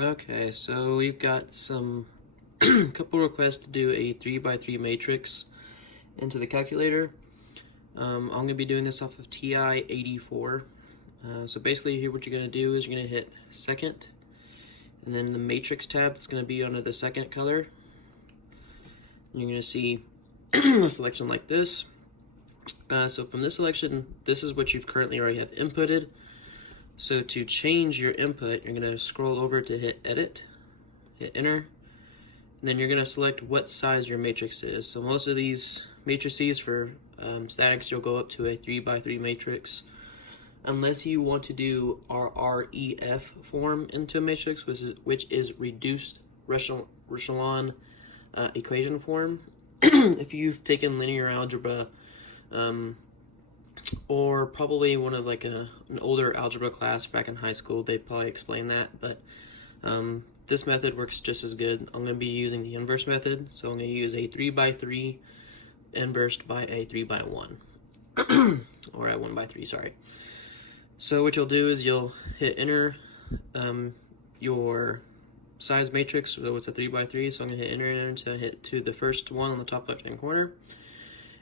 Okay, so we've got some couple requests to do a 3x3 matrix into the calculator. I'm going to be doing this off of TI-84. So basically here what you're going to do is you're going to hit second, and then the matrix tab that's going to be under the second color. And you're going to see a selection like this. So from this selection, this is what you've currently already have inputted. So to change your input, you're going to scroll over to hit edit, hit enter, and then you're going to select what size your matrix is. So most of these matrices for statics, you'll go up to a 3x3 matrix. Unless you want to do RREF form into a matrix, which is reduced echelon equation form. If you've taken linear algebra, or probably one of like an older algebra class back in high school, they'd probably explain that, but this method works just as good. I'm going to be using the inverse method, so I'm going to use a 3x3 inversed by a 3x1, or a 1x3, sorry. So what you'll do is you'll hit enter your size matrix, so it's a 3x3, so I'm going to hit enter to hit to the first one on the top left hand corner.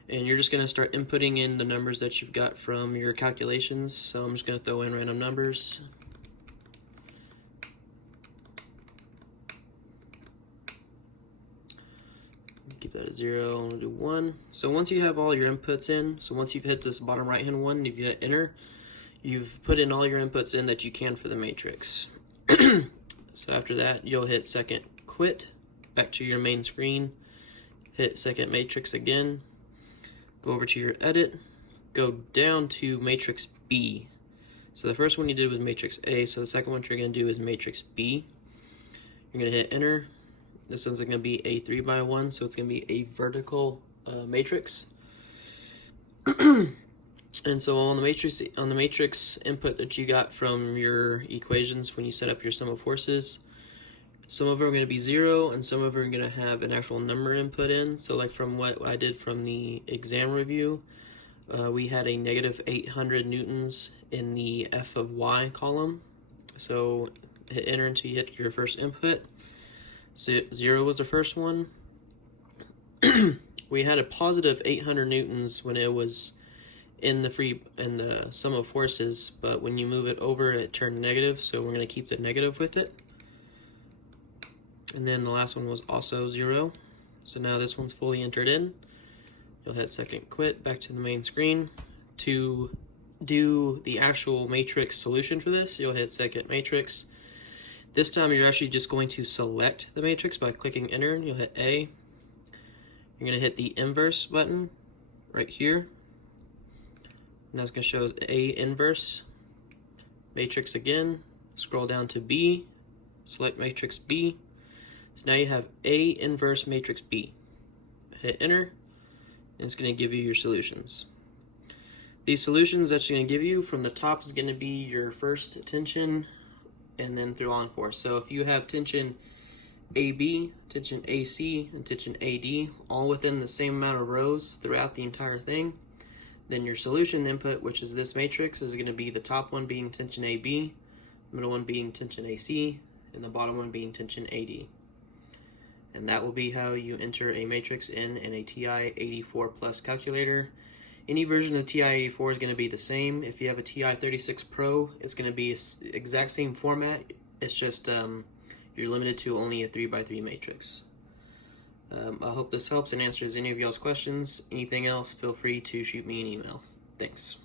And you're just going to start inputting in the numbers that you've got from your calculations. So I'm just going to throw in random numbers. Keep that at 0. I'm going to do 1. So once you have all your inputs in, so once you've hit this bottom right hand one, if you hit enter, you've put in all your inputs in that you can for the matrix. So after that, you'll hit second quit, back to your main screen, hit second matrix again. Go over to your edit, go down to matrix B. So the first one you did was matrix A, so the second one you're going to do is matrix B. You're going to hit enter. This one's going to be a 3x1, so it's going to be a vertical matrix. And so on the matrix input that you got from your equations when you set up your sum of forces, some of them are going to be 0, and some of them are going to have an actual number input in. So like from what I did from the exam review, we had a negative 800 newtons in the f of y column. So hit enter until you hit your first input. 0 was the first one. We had a positive 800 newtons when it was in the sum of forces, but when you move it over, it turned negative, so we're going to keep the negative with it. And then the last one was also 0. So now this one's fully entered in. You'll hit second quit, back to the main screen. To do the actual matrix solution for this, you'll hit second matrix. This time you're actually just going to select the matrix by clicking enter. You'll hit A. You're going to hit the inverse button right here. And that's going to show us A inverse. Matrix again. Scroll down to B. Select matrix B. So now you have A inverse matrix B. Hit enter, and it's going to give you your solutions. These solutions that you're going to give you from the top is going to be your first tension, and then through on force. So if you have tension AB, tension AC, and tension AD, all within the same amount of rows throughout the entire thing, then your solution input, which is this matrix, is going to be the top one being tension AB, middle one being tension AC, and the bottom one being tension AD. And that will be how you enter a matrix in a TI-84 Plus calculator. Any version of TI-84 is going to be the same. If you have a TI-36 Pro, it's going to be the exact same format. It's just you're limited to only a 3x3 matrix. I hope this helps and answers any of y'all's questions. Anything else, feel free to shoot me an email. Thanks.